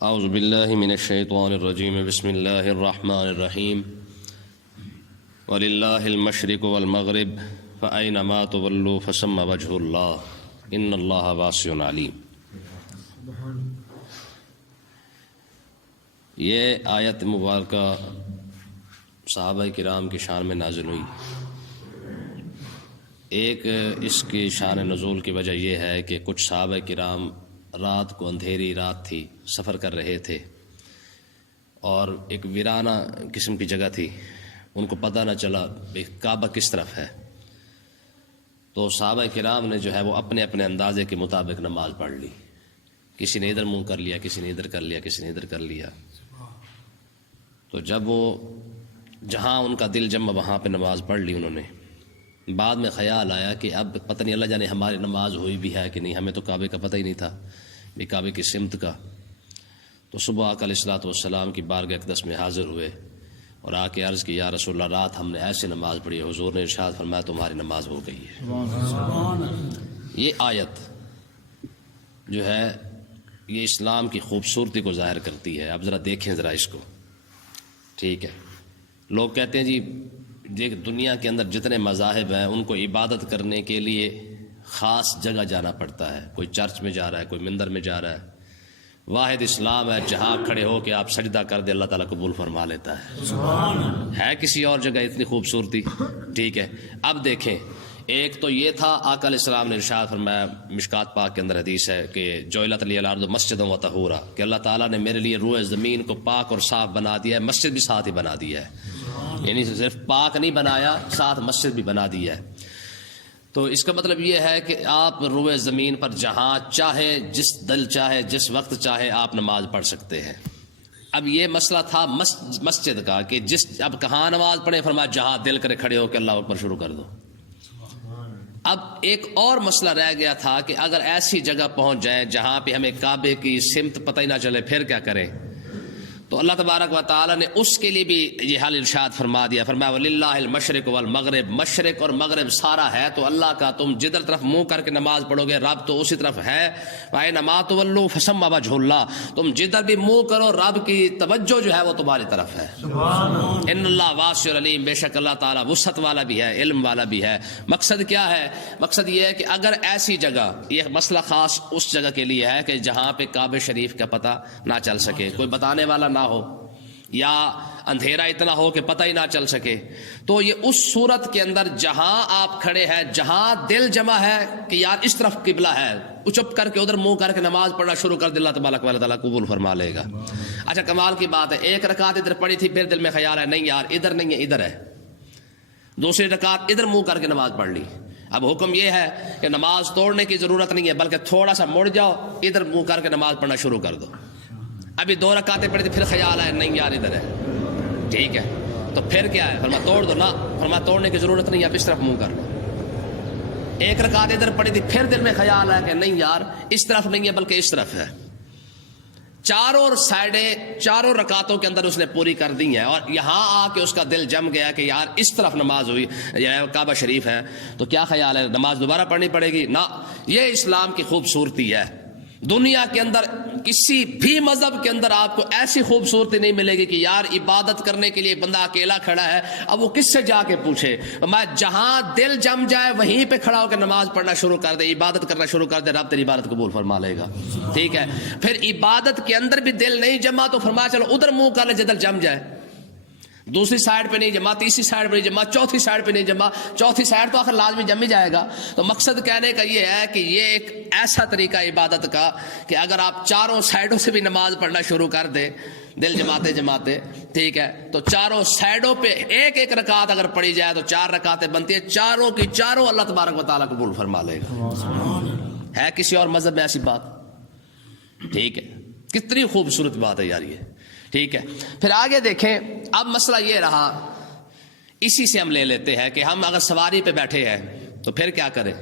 اعوذ باللہ من الشیطان الرجیم بسم اللہ الرحمن الرحیم وللہ المشرق والمغرب فأینما تولوا فثم وجہ اللہ ان اللہ واسع علیم۔ یہ آیت مبارکہ صحابہ کرام کی شان میں نازل ہوئی۔ ایک اس کی شان نزول کی وجہ یہ ہے کہ کچھ صحابہ کرام رات کو، اندھیری رات تھی، سفر کر رہے تھے اور ایک ویرانہ قسم کی جگہ تھی، ان کو پتہ نہ چلا کہ کعبہ کس طرف ہے، تو صحابہ کرام نے جو ہے وہ اپنے اپنے اندازے کے مطابق نماز پڑھ لی۔ کسی نے ادھر منہ کر لیا، کسی نے ادھر کر لیا، کسی نے ادھر کر لیا۔ تو جب وہ جہاں ان کا دل جمع وہاں پہ نماز پڑھ لی انہوں نے۔ بعد میں خیال آیا کہ اب پتہ نہیں اللہ جانے ہماری نماز ہوئی بھی ہے کہ نہیں، ہمیں تو کعبے کا پتہ ہی نہیں تھا، بھی کعبے کی سمت کا۔ تو صبح آقا علیہ الصلوۃ والسلام کی بارگاہ اقدس میں حاضر ہوئے اور آ کے عرض کی، یا رسول اللہ، رات ہم نے ایسے نماز پڑھی، حضور نے ارشاد فرمایا تمہاری نماز ہو گئی ہے۔ یہ آیت جو ہے یہ اسلام کی خوبصورتی کو ظاہر کرتی ہے۔ اب ذرا دیکھیں ذرا اس کو، ٹھیک ہے۔ لوگ کہتے ہیں جی دیکھ دنیا کے اندر جتنے مذاہب ہیں ان کو عبادت کرنے کے لیے خاص جگہ جانا پڑتا ہے، کوئی چرچ میں جا رہا ہے، کوئی مندر میں جا رہا ہے۔ واحد اسلام ہے جہاں کھڑے ہو کے آپ سجدہ کر دے اللہ تعالیٰ قبول فرما لیتا ہے کسی اور جگہ اتنی خوبصورتی؟ ٹھیک ہے۔ اب دیکھیں، ایک تو یہ تھا آقا علیہ السلام نے ارشاد فرمایا، مشکات پاک کے اندر حدیث ہے کہ جعلت لی الارض مسجدا وطہورا، کہ اللہ تعالیٰ نے میرے لیے روئے زمین کو پاک اور صاف بنا دیا ہے، مسجد بھی ساتھ ہی بنا دیا ہے، یعنی صرف پاک نہیں بنایا، ساتھ مسجد بھی بنا دیا ہے۔ تو اس کا مطلب یہ ہے کہ آپ روئے زمین پر جہاں چاہے، جس دل چاہے، جس وقت چاہے آپ نماز پڑھ سکتے ہیں۔ اب یہ مسئلہ تھا مسجد کا کہ اب کہاں نماز پڑھیں، فرمایا جہاں دل کرے کھڑے ہو کے اللہ اکبر شروع کر دو۔ اب ایک اور مسئلہ رہ گیا تھا کہ اگر ایسی جگہ پہنچ جائیں جہاں پہ ہمیں کعبے کی سمت پتہ ہی نہ چلے، پھر کیا کریں؟ تو اللہ تبارک و تعالیٰ نے اس کے لیے بھی یہ حال ارشاد فرما دیا، فرمایا وَلِلَّهِ الْمَشْرِقُ وَالْمَغْرِبُ، مشرق اور مغرب سارا ہے تو اللہ کا، تم جدھر طرف منہ کر کے نماز پڑھو گے رب تو اسی طرف ہے۔ وَأَيْنَمَا تُوَلُّوا فَثَمَّ وَجْهُ اللَّهِ، تم جدھر بھی منہ کرو رب کی توجہ جو ہے وہ تمہاری طرف ہے۔ ان اللہ واسع علیم، بے شک اللہ تعالیٰ وسعت والا بھی ہے، علم والا بھی ہے۔ مقصد کیا ہے؟ مقصد یہ ہے کہ اگر ایسی جگہ، یہ مسئلہ خاص اس جگہ کے لیے ہے کہ جہاں پہ کعبہ شریف کا پتہ نہ چل سکے، کوئی بتانے والا نہ ہو، یا اندھیرا اتنا ہو کہ پتہ ہی نہ چل سکے، تو یہ اس صورت کے اندر جہاں آپ کھڑے ہیں، جہاں دل جمع ہے کہ یار اس طرف قبلہ ہے، چپ کر کے ادھر منہ کر کے نماز پڑھنا شروع کر دے، اللہ تبارک و تعالیٰ قبول فرما لے گا۔ اچھا کمال کی بات ہے، ایک رکعت ادھر پڑھی تھی، پھر دل میں خیال ہے نہیں یار ادھر نہیں ہے ادھر ہے، دوسری رکعت ادھر منہ کر کے نماز پڑھ لی۔ اب حکم یہ ہے کہ نماز توڑنے کی ضرورت نہیں ہے، بلکہ تھوڑا سا مڑ جاؤ، ادھر منہ کر کے نماز پڑھنا شروع کر دو۔ ابھی 2 رکعتیں پڑھی تھی، پھر خیال ہے نہیں یار ادھر ہے، ٹھیک ہے، تو پھر کیا ہے؟ فرمایا توڑ دو نا، فرمایا توڑنے کی ضرورت نہیں ہے، اب اس طرف منہ کر لو۔ 1 رکعت ادھر پڑھی تھی، پھر دل میں خیال ہے کہ نہیں یار اس طرف نہیں ہے بلکہ اس طرف ہے۔ چاروں سائڈیں، چاروں رکعتوں کے اندر اس نے پوری کر دی ہیں، اور یہاں آ کے اس کا دل جم گیا کہ یار اس طرف نماز ہوئی، کعبہ شریف ہے، تو کیا خیال ہے نماز دوبارہ پڑھنی پڑے گی؟ نہ، یہ اسلام کی خوبصورتی ہے۔ دنیا کے اندر کسی بھی مذہب کے اندر آپ کو ایسی خوبصورتی نہیں ملے گی کہ یار عبادت کرنے کے لیے بندہ اکیلا کھڑا ہے، اب وہ کس سے جا کے پوچھے؟ میں جہاں دل جم جائے وہیں پہ کھڑا ہو کے نماز پڑھنا شروع کر دے، عبادت کرنا شروع کر دے، رب تیری عبادت قبول فرما لے گا، ٹھیک ہے۔ پھر عبادت کے اندر بھی دل نہیں جمع تو فرمایا چلو ادھر منہ کر لے جدھر جم جائے، دوسری سائڈ پہ نہیں جمع، تیسری سائڈ پہ نہیں جمع، چوتھی سائڈ پہ نہیں جمع، چوتھی سائڈ تو آخر لازمی جم ہی جائے گا۔ تو مقصد کہنے کا یہ ہے کہ یہ ایک ایسا طریقہ عبادت کا کہ اگر آپ چاروں سائڈوں سے بھی نماز پڑھنا شروع کر دیں دل جماتے جماتے، ٹھیک ہے، تو چاروں سائڈوں پہ ایک ایک رکعت اگر پڑھی جائے تو 4 رکعتیں بنتی ہیں، چاروں کی چاروں اللہ تبارک و تعالیٰ قبول فرما لے گا۔ ہے کسی اور مذہب میں ایسی بات؟ ٹھیک ہے، کتنی خوبصورت بات ہے یار یہ، ٹھیک ہے۔ پھر آگے دیکھیں، اب مسئلہ یہ رہا، اسی سے ہم لے لیتے ہیں کہ ہم اگر سواری پہ بیٹھے ہیں تو پھر کیا کریں،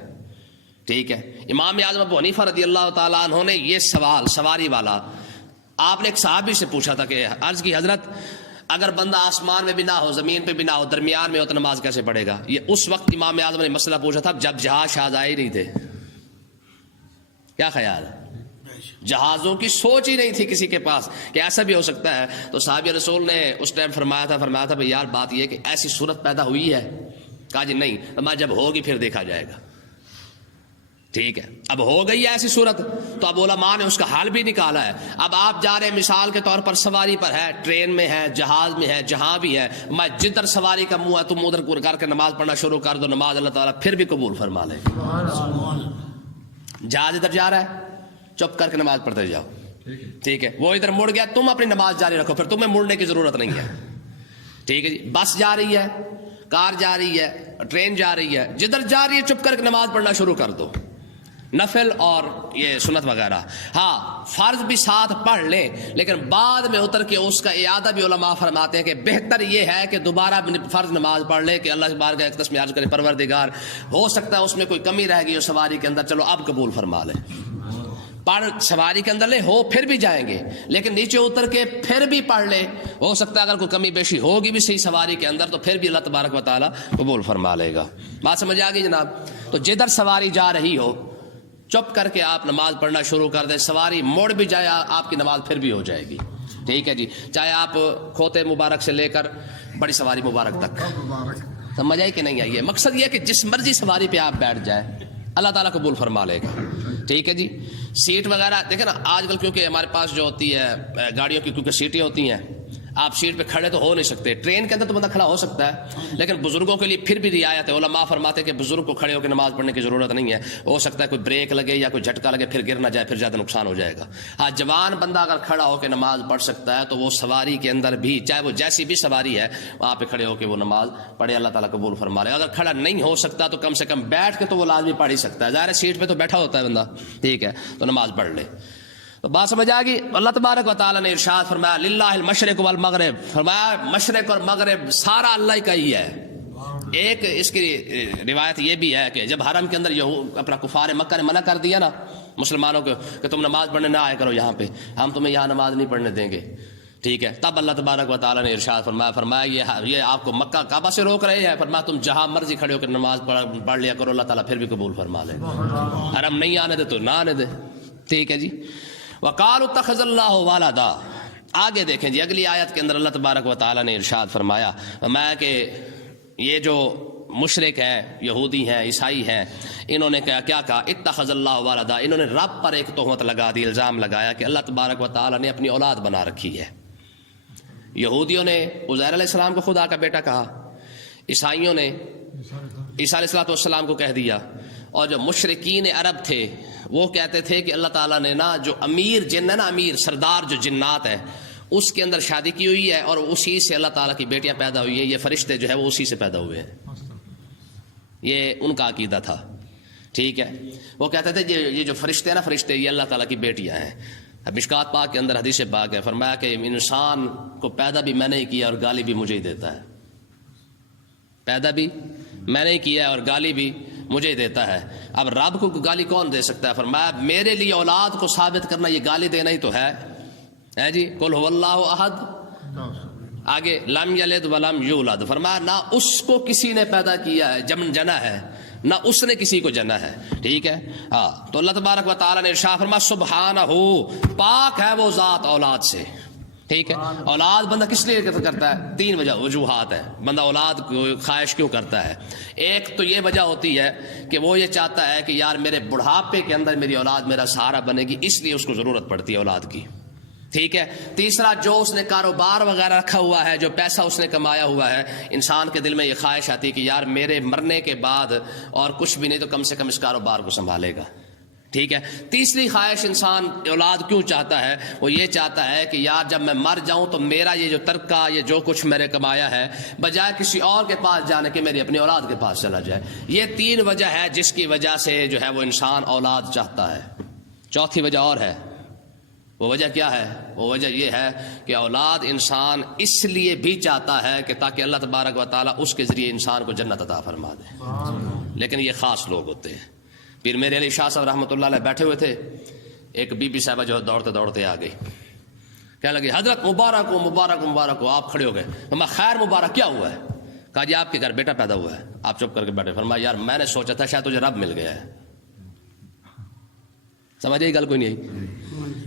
ٹھیک ہے۔ امام اعظم ابو حنیفہ رضی اللہ تعالیٰ عنہ نے یہ سوال سواری والا، آپ نے ایک صحابی سے پوچھا تھا کہ عرض کی حضرت اگر بندہ آسمان میں بھی نہ ہو، زمین پہ بھی نہ ہو، درمیان میں ہو تو نماز کیسے پڑھے گا؟ یہ اس وقت امام اعظم نے مسئلہ پوچھا تھا جب جہاز شاہد آئے نہیں تھے۔ کیا خیال ہے؟ جہازوں کی سوچ ہی نہیں تھی کسی کے پاس کہ ایسا بھی ہو سکتا ہے. تو صحابی رسول نے اس ٹائم فرمایا تھا بھائی یار بات یہ کہ ایسی صورت پیدا ہوئی ہے. کہا جی نہیں. فرمایا جب ہوگی پھر دیکھا جائے گا. ٹھیک ہے, اب ہو گئی ہے ایسی صورت تو اب علماء نے اس کا حل بھی نکالا ہے. اب آپ جا رہے ہیں مثال کے طور پر سواری پر ہے, ٹرین میں ہے, جہاز میں ہے, جہاں بھی ہے, میں جدھر سواری کا منہ ہے تم ادھر کر کے نماز پڑھنا شروع کر دو, نماز اللہ تعالیٰ پھر بھی قبول فرما لے. جہاز ادھر جا رہا ہے چپ کر کے نماز پڑھتے جاؤ. ٹھیک ہے, وہ ادھر مڑ گیا تم اپنی نماز جاری رکھو, پھر تمہیں مڑنے کی ضرورت نہیں ہے. ٹھیک ہے جی, بس جا رہی ہے, کار جا رہی ہے, ٹرین جا رہی ہے, جدھر جا رہی ہے چپ کر کے نماز پڑھنا شروع کر دو. نفل اور یہ سنت وغیرہ, ہاں فرض بھی ساتھ پڑھ لیں, لیکن بعد میں اتر کے اس کا اعادہ بھی علماء فرماتے ہیں کہ بہتر یہ ہے کہ دوبارہ فرض نماز پڑھ لے کہ اللہ کے بارگاہ اقدس میں عرض کرے پروردگار ہو سکتا ہے اس میں کوئی کمی رہ گئی ہو سواری کے اندر, چلو اب قبول فرما لے. پڑھ سواری کے اندر لے ہو پھر بھی جائیں گے, لیکن نیچے اتر کے پھر بھی پڑھ لے, ہو سکتا ہے اگر کوئی کمی بیشی ہوگی بھی صحیح سواری کے اندر تو پھر بھی اللہ تبارک و تعالیٰ قبول فرما لے گا. بات سمجھ آ گئی جناب؟ تو جدھر سواری جا رہی ہو چپ کر کے آپ نماز پڑھنا شروع کر دیں, سواری موڑ بھی جائے آپ کی نماز پھر بھی ہو جائے گی. ٹھیک ہے جی, چاہے آپ کھوتے مبارک سے لے کر بڑی سواری مبارک تک. سمجھ آئی کہ نہیں آئی ہے؟ مقصد یہ کہ جس مرضی سواری پہ آپ بیٹھ جائیں اللہ تعالیٰ قبول فرما لے گا. ٹھیک ہے جی, سیٹ وغیرہ دیکھیں نا آج کل کیونکہ ہمارے پاس جو ہوتی ہے گاڑیوں کی کیونکہ سیٹیں ہوتی ہیں, آپ سیٹ پہ کھڑے تو ہو نہیں سکتے. ٹرین کے اندر تو بندہ کھڑا ہو سکتا ہے, لیکن بزرگوں کے لیے پھر بھی رعایت ہے. علماء فرماتے ہیں کہ بزرگ کو کھڑے ہو کے نماز پڑھنے کی ضرورت نہیں ہے, ہو سکتا ہے کوئی بریک لگے یا کوئی جھٹکا لگے پھر گر نہ جائے, پھر زیادہ نقصان ہو جائے گا. ہاں جوان بندہ اگر کھڑا ہو کے نماز پڑھ سکتا ہے تو وہ سواری کے اندر بھی چاہے وہ جیسی بھی سواری ہے وہاں پہ کھڑے ہو کے وہ نماز پڑھے, اللہ تعالیٰ قبول فرما لے. اگر کھڑا نہیں ہو سکتا تو کم سے کم بیٹھ کے تو وہ لازمی پڑھ ہی سکتا ہے. ظاہر ہے سیٹ پہ تو بیٹھا ہوتا ہے بندہ, ٹھیک ہے, تو نماز پڑھ لے. تو بات سمجھ آ گئی؟ اللہ تبارک و تعالیٰ نے ارشاد فرمایا للہ المشرق والمغرب, فرمایا مشرق اور مغرب سارا اللہ کا ہی ہے. ایک اس کی روایت یہ بھی ہے کہ جب حرم کے اندر اپنا کفار مکہ نے منع کر دیا نا مسلمانوں کو کہ تم نماز پڑھنے نہ آئے کرو یہاں پہ, ہم تمہیں یہاں نماز نہیں پڑھنے دیں گے. ٹھیک ہے, تب اللہ تبارک و تعالیٰ نے ارشاد فرمایا یہ آپ کو مکہ کعبہ سے روک رہے ہیں, فرمایا تم جہاں مرضی کھڑے ہو کر نماز پڑھ لیا کرو, اللہ تعالیٰ پھر بھی قبول فرما لے. حرم نہیں آنے دے تو نہ آنے دے. ٹھیک ہے جی, وقالوا اتخذ اللہ ولدا. آگے دیکھیں جی اگلی آیت کے اندر اللہ تبارک و تعالیٰ نے ارشاد فرمایا کہ یہ جو مشرک ہیں, یہودی ہیں, عیسائی ہیں, انہوں نے کیا کہا اتخذ اللہ ولدا, انہوں نے رب پر ایک تہمت لگا دی, الزام لگایا کہ اللہ تبارک و تعالیٰ نے اپنی اولاد بنا رکھی ہے. یہودیوں نے عزیر علیہ السلام کو خدا کا بیٹا کہا, عیسائیوں نے عیسیٰ علیہ السلام کو کہہ دیا, اور جو مشرکین عرب تھے وہ کہتے تھے کہ اللہ تعالیٰ نے نا جو امیر جن ہے نا, امیر سردار جو جنات ہے اس کے اندر شادی کی ہوئی ہے اور اسی سے اللہ تعالیٰ کی بیٹیاں پیدا ہوئی ہیں, یہ فرشتے جو ہے وہ اسی سے پیدا ہوئے ہیں. یہ ان کا عقیدہ تھا. ٹھیک ہے, وہ کہتے تھے یہ جو فرشتے ہیں نا فرشتے یہ اللہ تعالیٰ کی بیٹیاں ہیں. مشکات پاک کے اندر حدیث پاک ہے, فرمایا کہ انسان کو پیدا بھی میں نے ہی کیا اور گالی بھی مجھے ہی دیتا ہے. پیدا بھی میں نے ہی کیا اور گالی بھی مجھے ہی دیتا ہے. اب رب کو گالی کون دے سکتا ہے؟ فرمایا میرے لیے اولاد کو ثابت کرنا یہ گالی دینا ہی تو ہے جی. قل هو اللہ احد, آگے لم یلد ولم یولد, فرمایا نہ اس کو کسی نے پیدا کیا ہے جنا ہے, نہ اس نے کسی کو جنا ہے. ٹھیک ہے, ہاں. تو اللہ تبارک و تعالیٰ نے ارشاد فرمایا سبحانہ, پاک ہے وہ ذات اولاد سے. ٹھیک ہے, اولاد بندہ کس لیے کرتا ہے؟ تین وجوہات ہے بندہ اولاد کو خواہش کیوں کرتا ہے. ایک تو یہ وجہ ہوتی ہے کہ وہ یہ چاہتا ہے کہ یار میرے بڑھاپے کے اندر میری اولاد میرا سہارا بنے گی, اس لیے اس کو ضرورت پڑتی ہے اولاد کی. ٹھیک ہے. تیسرا جو اس نے کاروبار وغیرہ رکھا ہوا ہے, جو پیسہ اس نے کمایا ہوا ہے, انسان کے دل میں یہ خواہش آتی ہے کہ یار میرے مرنے کے بعد اور کچھ بھی نہیں تو کم سے کم اس کاروبار کو سنبھالے گا. ٹھیک ہے. تیسری خواہش انسان اولاد کیوں چاہتا ہے؟ وہ یہ چاہتا ہے کہ یار جب میں مر جاؤں تو میرا یہ جو ترکہ یہ جو کچھ میرے کمایا ہے بجائے کسی اور کے پاس جانے کے میری اپنی اولاد کے پاس چلا جائے. یہ تین وجہ ہے جس کی وجہ سے جو ہے وہ انسان اولاد چاہتا ہے. چوتھی وجہ اور ہے, وہ وجہ کیا ہے؟ وہ وجہ یہ ہے کہ اولاد انسان اس لیے بھی چاہتا ہے کہ تاکہ اللہ تبارک و تعالیٰ اس کے ذریعے انسان کو جنت عطا فرما دے. لیکن یہ خاص لوگ ہوتے ہیں. پھر میرے علی شاہ صاحب رحمۃ اللہ علیہ بیٹھے ہوئے تھے, ایک بی بی صاحبہ جو دوڑتے دوڑتے آ گئی, کہنے لگی حضرت مبارک ہو مبارک ہو مبارک ہو. آپ کھڑے ہو گئے, فرمایا خیر مبارک کیا ہوا ہے؟ کہا جی آپ کے گھر بیٹا پیدا ہوا ہے. آپ چپ کر کے بیٹھے. فرمایا یار میں نے سوچا تھا شاید تجھے رب مل گیا ہے. سمجھے گل کوئی نہیں آئی؟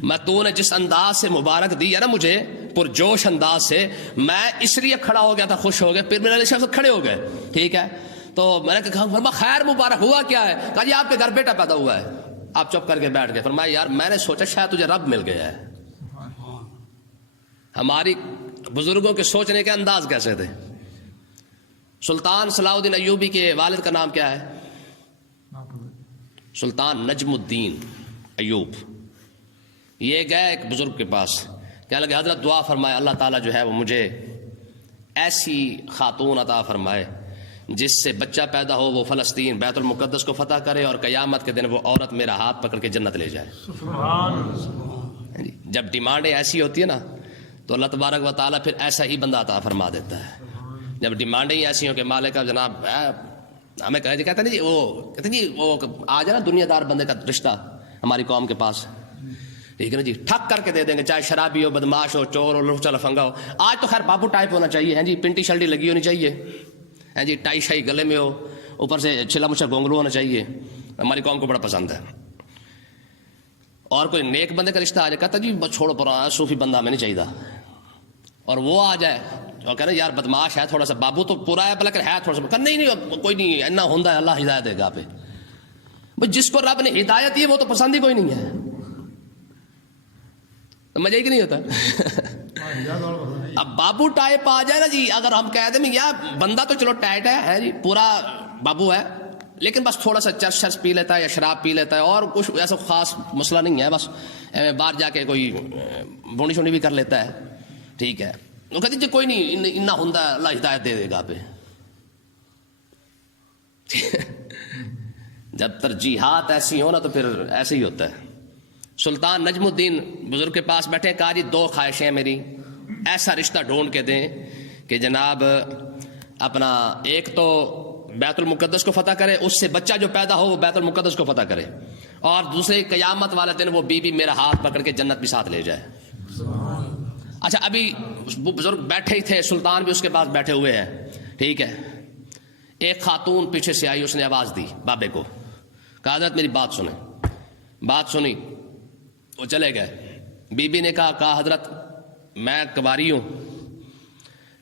میں تو نے جس انداز سے مبارک دی ہے نا مجھے پرجوش انداز سے، میں اس لیے کھڑا ہو گیا تھا، خوش ہو گیا، پھر میرے شخص کھڑے ہو گئے، ٹھیک ہے؟ تو میں نے کہا فرما خیر مبارک، ہوا کیا ہے؟ کہا جی آپ کے گھر بیٹا پیدا ہوا ہے۔ آپ چپ کر کے بیٹھ گئے۔ فرمایا یار میں نے سوچا شاید تجھے رب مل گیا ہے۔ ہماری بزرگوں کے سوچنے کے انداز کیسے تھے؟ سلطان صلاح الدین ایوبی کے والد کا نام کیا ہے؟ سلطان نجم الدین ایوب۔ یہ گئے ایک بزرگ کے پاس، کہنے لگے حضرت دعا فرمائے اللہ تعالیٰ جو ہے وہ مجھے ایسی خاتون عطا فرمائے جس سے بچہ پیدا ہو، وہ فلسطین بیت المقدس کو فتح کرے، اور قیامت کے دن وہ عورت میرا ہاتھ پکڑ کے جنت لے جائے۔ جب ڈیمانڈیں ایسی ہوتی ہے نا تو اللہ تبارک و تعالیٰ پھر ایسا ہی بندہ عطا فرما دیتا ہے۔ جب ڈیمانڈیں ہی ایسی ہوں کہ مالک کا جناب ہمیں کہتے ہیں جی وہ آ جائے نا دنیا دار بندے کا رشتہ ہماری قوم کے پاس، ٹھیک ہے نا جی، ٹھک کر کے دے دیں گے، چاہے شرابی ہو، بدماش ہو، چور ہو، لچا لفنگا ہو۔ آج تو خیر بابو ٹائپ ہونا چاہیے، ہیں جی، پنٹی شلٹی لگی ہونی چاہیے، ہیں جی، ٹائی شائی گلے میں ہو، اوپر سے چھلا مچھا گونگلو ہونا چاہیے، ہماری قوم کو بڑا پسند ہے۔ اور کوئی نیک بندے کا رشتہ آ جائے، کہتا جی بس چھوڑو پرانا صوفی بندہ ہمیں نہیں چاہیے، اور وہ آ جائے اور کہہ رہے یار بدماش ہے تھوڑا سا، بابو تو پورا ہے بلکہ ہے تھوڑا سا، نہیں کوئی نہیں اینا ہوندہ ہے، اللہ ہدایت دے گا پہ۔ بس جس کو رب نے ہدایت دی وہ تو پسند ہی کوئی نہیں ہے، مزہ ہی کہ نہیں ہوتا۔ اب بابو ٹائپ آ جائے نا جی، اگر ہم کہہ دیں یار بندہ تو چلو ٹائٹ ہے جی، پورا بابو ہے، لیکن بس تھوڑا سا چرس شرس پی لیتا ہے یا شراب پی لیتا ہے، اور کچھ ایسا خاص مسئلہ نہیں ہے، بس باہر جا کے کوئی بونی شونی بھی کر لیتا ہے، ٹھیک ہے، وہ کہتے جی کوئی نہیں اتنا ہوندہ ہے، اللہ ہدایت دے دے گا پہ۔ جب ترجیحات ایسی ہو نا تو پھر ایسے ہی ہوتا ہے۔ سلطان نجم الدین بزرگ کے پاس بیٹھے، کہا جی دو خواہشیں میری، ایسا رشتہ ڈھونڈ کے دیں کہ جناب اپنا ایک تو بیت المقدس کو فتح کرے، اس سے بچہ جو پیدا ہو وہ بیت المقدس کو فتح کرے، اور دوسرے قیامت والے دن وہ بی میرا ہاتھ پکڑ کے جنت بھی ساتھ لے جائے۔ اچھا ابھی بزرگ بیٹھے ہی تھے، سلطان بھی اس کے پاس بیٹھے ہوئے ہیں، ٹھیک ہے، ایک خاتون پیچھے سے آئی، اس نے آواز دی بابے کو، کہا حضرت میری بات سنیں۔ بات سنی، وہ چلے گئے۔ بی بی نے کہا حضرت میں کنواری ہوں،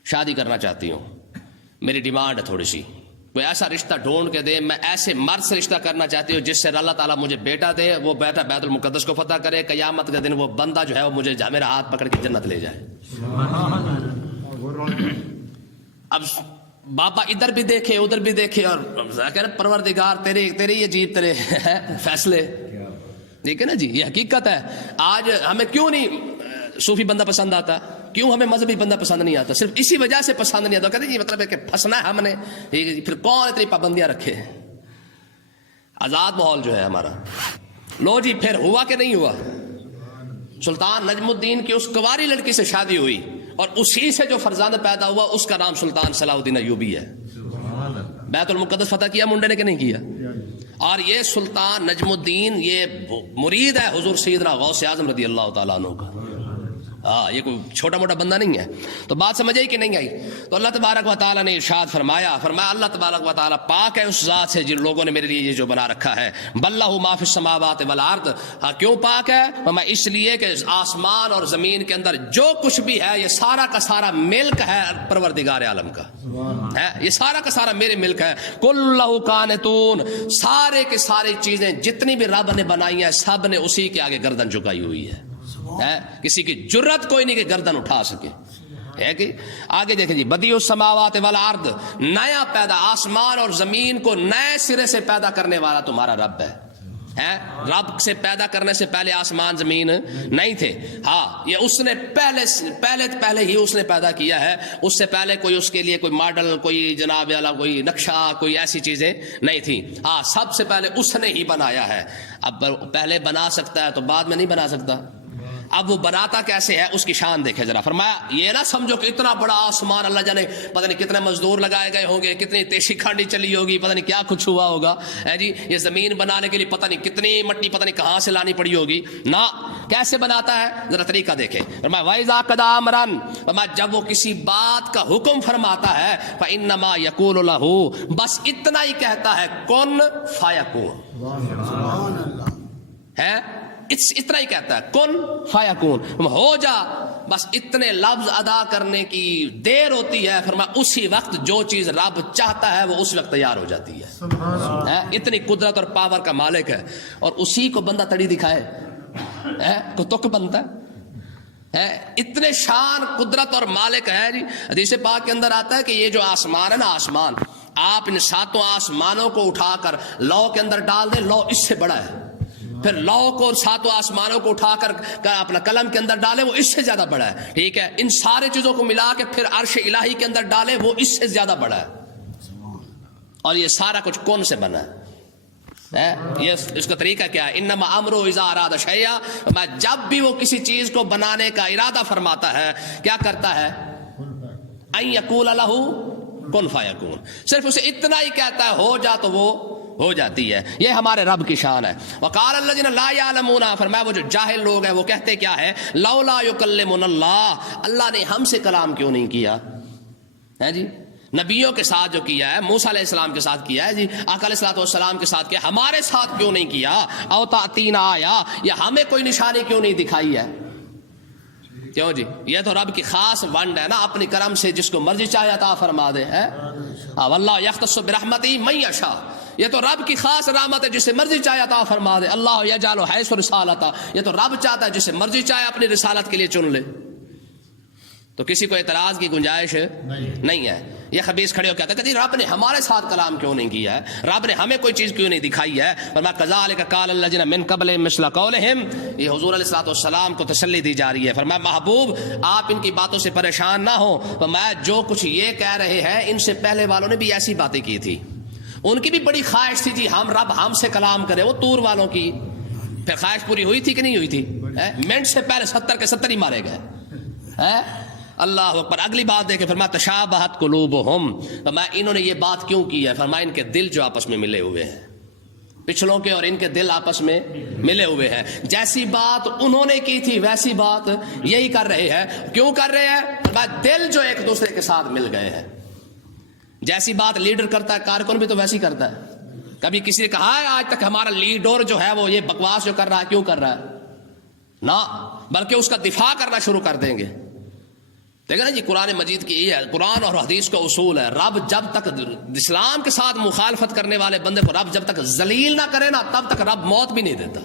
شادی کرنا چاہتی ہوں، میری ڈیمانڈ ہے تھوڑی سی، کوئی ایسا رشتہ ڈھونڈ کے دے، میں ایسے مرد سے رشتہ کرنا چاہتی ہوں جس سے اللہ تعالیٰ مجھے بیٹا دے، وہ بیٹا بیت المقدس کو فتح کرے، قیامت کے دن وہ بندہ جو ہے وہ مجھے میرا ہاتھ پکڑ کے جنت لے جائے۔ اب بابا ادھر بھی دیکھے ادھر بھی دیکھے، اور کہہ رہے پروردگار تیرے یہ عجیب تیرے فیصلے، ٹھیک ہے نا جی، یہ حقیقت ہے۔ آج ہمیں کیوں نہیں صوفی بندہ پسند آتا، کیوں ہمیں مذہبی بندہ پسند نہیں آتا؟ صرف اسی وجہ سے پسند نہیں آتا، کہتے ہیں یہ مطلب ہے کہ پھنسنا ہے ہم نے، پھر کون اتنی پابندیاں رکھے؟ آزاد ماحول جو ہے ہمارا۔ لو جی پھر ہوا کہ نہیں ہوا؟ سلطان نجم الدین کی اس کنواری لڑکی سے شادی ہوئی، اور اسی سے جو فرزند پیدا ہوا اس کا نام سلطان صلاح الدین ایوبی ہے۔ بیت المقدس فتح کیا منڈے نے کہ نہیں کیا؟ اور یہ سلطان نجم الدین یہ مرید ہے حضور سیدنا غوث اعظم رضی اللہ تعالیٰ عنہ کا۔ یہ کوئی چھوٹا موٹا بندہ نہیں ہے۔ تو بات سمجھ آئی کہ نہیں آئی؟ تو اللہ تبارک و تعالیٰ نے ارشاد فرمایا اللہ تبارک و تعالیٰ پاک ہے اس ذات سے جن لوگوں نے میرے لیے یہ جو بنا رکھا ہے، بلہ ما فی السماوات والارض۔ کیوں پاک ہے؟ اس لیے کہ آسمان اور زمین کے اندر جو کچھ بھی ہے یہ سارا کا سارا ملک ہے پروردگار عالم کا، یہ سارا کا سارا میرے ملک ہے۔ کلہ قانتون، سارے کے ساری چیزیں جتنی بھی رب نے بنائی ہیں سب نے اسی کے آگے گردن جھکائی ہوئی ہے، کسی کی جرت کوئی نہیں کہ گردن اٹھا سکے، ہے کہ آگے دیکھیں جی، بدیع السماوات والارض، نیا پیدا، آسمان اور زمین کو نئے سرے سے پیدا کرنے والا تمہارا رب ہے۔ رب سے پیدا کرنے سے پہلے آسمان زمین نہیں تھے، ہاں یہ اس نے پہلے ہی اس نے پیدا کیا ہے، اس سے پہلے کوئی اس کے لیے کوئی ماڈل، کوئی جناب والا کوئی نقشہ، کوئی ایسی چیزیں نہیں تھیں، ہاں سب سے پہلے اس نے ہی بنایا ہے۔ اب پہلے بنا سکتا ہے تو بعد میں نہیں بنا سکتا، اب وہ بناتا کیسے ہے اس کی شان دیکھے ذرا۔ فرمایا یہ نہ سمجھو کہ اتنا بڑا آسمان، اللہ جانے پتہ نہیں کتنے مزدور لگائے گئے ہوں گے، کتنی تیشی کھانڈی چلی ہوگی، پتہ نہیں کیا کچھ ہوا ہوگا، ہے جی، یہ زمین بنانے کے لیے پتہ نہیں کتنی مٹی پتہ نہیں کہاں سے لانی پڑی ہوگی، نہ کیسے بناتا ہے ذرا طریقہ دیکھیں۔ فرمایا وَإِذَا قَضَىٰ أَمْرًا، فرمایا جب وہ کسی بات کا حکم فرماتا ہے، فَإِنَّمَا يَقُولُ لَهُ، بس اتنا ہی کہتا ہے کن فَيَكُونُ، ہے اتنا ہی کہتا ہے کن فیکون، ہو جا، بس اتنے لفظ ادا کرنے کی دیر ہوتی ہے، فرمایا اسی وقت جو چیز رب چاہتا ہے وہ اس وقت تیار ہو جاتی ہے۔ اتنی قدرت اور پاور کا مالک ہے، اور اسی کو بندہ تڑی دکھائے کو تک بنتا ہے۔ اتنے شان قدرت اور مالک ہے جی۔ حدیث پاک کے اندر آتا ہے کہ یہ جو آسمان ہے نا، آسمان آپ ان ساتوں آسمانوں کو اٹھا کر لو کے اندر ڈال دیں، لو اس سے بڑا ہے، پھر لو کو ساتوں آسمانوں کو اٹھا کر اپنا قلم کے اندر ڈالے، وہ اس سے زیادہ بڑا ہے، ٹھیک ہے، ان سارے چیزوں کو ملا کے پھر عرش الہی کے اندر ڈالے، وہ اس سے زیادہ بڑا ہے، اور یہ سارا کچھ کون سے بنا ہے؟ یہ اس کا طریقہ کیا ہے؟ انما امرو اذا اراد شیئا، میں جب بھی وہ کسی چیز کو بنانے کا ارادہ فرماتا ہے کیا کرتا ہے؟ ان یقول لہ کن فیکون، صرف اسے اتنا ہی کہتا ہے ہو جا تو وہ ہو جاتی ہے۔ یہ ہمارے رب کی شان ہے۔ وقال الذین لا یعلمون، فرمایا وہ جو جاہل لوگ ہیں وہ کہتے کیا ہے؟ لولا یکلمنا اللہ، اللہ نے ہم سے کلام کیوں نہیں کیا ہے جی؟ نبیوں کے ساتھ جو کیا ہے، موسیٰ علیہ السلام کے ساتھ کیا ہے جی، آقا علیہ السلام کے ساتھ کیا، ہمارے ساتھ کیوں نہیں کیا؟ او تأتینا آیا، یا ہمیں کوئی نشانی کیوں نہیں دکھائی ہے؟ کیوں جی؟ یہ تو رب کی خاص ونڈ ہے نا، اپنی کرم سے جس کو مرضی چاہے عطا فرما دے ہے۔ واللہ یختص برحمتہ من یشاء، یہ تو رب کی خاص رحمت ہے، جسے مرضی چاہے عطا فرما دے۔ اللہ یجعل حیث رسالتہ، یہ تو رب چاہتا ہے جسے مرضی چاہے اپنی رسالت کے لیے چن لے، تو کسی کو اعتراض کی گنجائش نہیں ہے۔ یہ خبیث کھڑے ہو کہتا ہے کہ رب نے ہمارے ساتھ کلام کیوں نہیں کیا ہے، رب نے ہمیں کوئی چیز کیوں نہیں دکھائی ہے؟ فرمایا کذالک قال الذین من قبلہم مثل قولہم، یہ حضور علیہ السلام کو تسلی دی جا رہی ہے۔ فرمایا محبوب آپ ان کی باتوں سے پریشان نہ ہو، فرمایا جو کچھ یہ کہہ رہے ہیں ان سے پہلے والوں نے بھی ایسی باتیں کی تھی، ان کی بھی بڑی خواہش تھی جی ہم رب ہم سے کلام کرے، وہ طور والوں کی پھر خواہش پوری ہوئی تھی کہ نہیں ہوئی تھی؟ منٹ سے پہلے 70 کے 70 ہی مارے گئے۔ اللہ اکبر۔ اگلی بات دیکھیں، فرمایا تشابہت قلوبہم، فرمایا انہوں نے یہ بات کیوں کی ہے؟ فرمایا ان کے دل جو آپس میں ملے ہوئے ہیں، پچھلوں کے اور ان کے دل آپس میں ملے ہوئے ہیں، جیسی بات انہوں نے کی تھی ویسی بات یہی کر رہے ہیں۔ کیوں کر رہے ہیں؟ فرمایا دل جو ایک دوسرے کے ساتھ مل گئے ہیں، جیسی بات لیڈر کرتا ہے کارکن بھی تو ویسی کرتا ہے۔ کبھی کسی نے کہا ہے آج تک ہمارا لیڈر جو ہے وہ یہ بکواس جو کر رہا ہے کیوں کر رہا ہے؟ نہ، بلکہ اس کا دفاع کرنا شروع کر دیں گے۔ دیکھیں نا جی، قرآن مجید کی یہ ہے، قرآن اور حدیث کا اصول ہے، رب جب تک اسلام کے ساتھ مخالفت کرنے والے بندے کو رب جب تک ذلیل نہ کرے نا، تب تک رب موت بھی نہیں دیتا،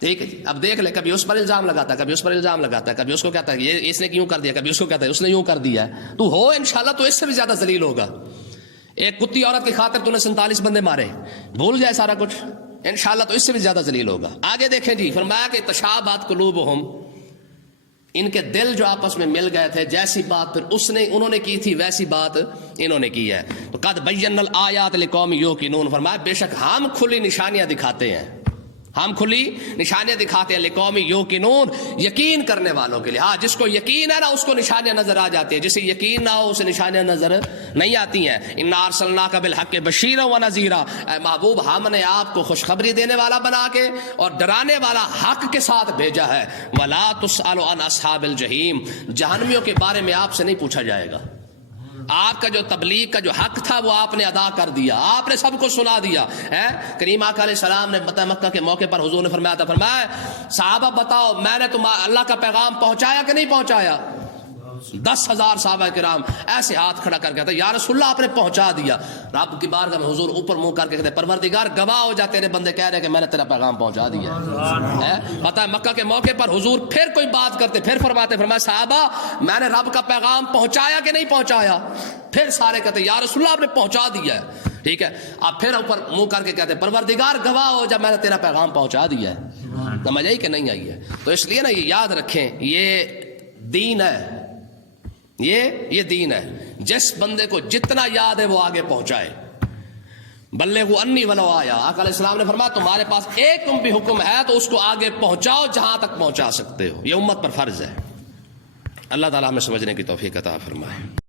ٹھیک ہے جی۔ اب دیکھ لے، کبھی اس پر الزام لگاتا ہے، کبھی اس پر الزام لگاتا ہے، کبھی اس کو کہتا ہے یہ اس نے کیوں کر دیا، کبھی اس کو کہتا ہے اس نے یوں کر دیا ہے۔ تو ہو انشاءاللہ تو اس سے بھی زیادہ ذلیل ہوگا۔ ایک کتی عورت کی خاطر تو نے 47 بندے مارے، بھول جائے سارا کچھ، انشاءاللہ تو اس سے بھی زیادہ ذلیل ہوگا۔ آگے دیکھیں جی، فرمایا کہ تشابہت قلوبہم، ان کے دل جو آپس میں مل گئے تھے، جیسی بات پھر انہوں نے کی تھی ویسی بات انہوں نے کی ہے۔ تو قد بینا الآیات لقوم یوقنون، فرمایا بے شک ہم کھلی نشانیاں دکھاتے ہیں، ہم کھلی نشانیاں دکھاتے ہیں لقوم یوقنون، یقین کرنے والوں کے لیے۔ ہاں جس کو یقین ہے نا اس کو نشانیاں نظر آ جاتی ہیں، جسے یقین نہ ہو اسے نشانیاں نظر نہیں آتی ہیں۔ انا ارسلناک بالحق بشیرا ونذیرا، اے محبوب ہم نے آپ کو خوشخبری دینے والا بنا کے اور ڈرانے والا حق کے ساتھ بھیجا ہے۔ ولا تسأل عن اصحاب الجحیم، جہنمیوں کے بارے میں آپ سے نہیں پوچھا جائے گا۔ آپ کا جو تبلیغ کا جو حق تھا وہ آپ نے ادا کر دیا، آپ نے سب کو سنا دیا ہے۔ کریم آقا علیہ السلام نے فتح مکہ کے موقع پر حضور نے فرمایا تھا، فرمایا صحابہ بتاؤ میں نے اللہ کا پیغام پہنچایا کہ نہیں پہنچایا؟ 10,000 صحابہ کرام ایسے ہاتھ کھڑا کر کے یا رسول اللہ آپ نے پہنچا دیا۔ رب کی بارگاہ میں حضور اوپر منہ کر کے کہتے پروردگار گواہ ہو جا، تیرے بندے کہہ رہے کہ میں نے تیرا پیغام پہنچا دیا ہے۔ پتہ ہے مکہ کے موقع پر حضور پھر کوئی بات کرتے، پھر فرماتے، فرمایا صحابہ میں نے رب کا پیغام پہنچایا کہ نہیں پہنچایا؟ پھر سارے کہتے یا رسول اللہ آپ نے پہنچا دیا ہے، ٹھیک ہے۔ آپ پھر اوپر منہ کر کے کہتے پروردگار گواہ ہو جا میں نے تیرا پیغام پہنچا دیا ہے۔ سمجھ آئی کہ نہیں آئی ہے؟ تو اس لیے نا یہ یاد رکھیں، یہ دین ہے، یہ دین ہے۔ جس بندے کو جتنا یاد ہے وہ آگے پہنچائے۔ بلغوا انی ولو آیا، آقا علیہ السلام نے فرمایا تمہارے پاس ایک بھی حکم ہے تو اس کو آگے پہنچاؤ جہاں تک پہنچا سکتے ہو، یہ امت پر فرض ہے۔ اللہ تعالیٰ ہمیں سمجھنے کی توفیق عطا فرمائے۔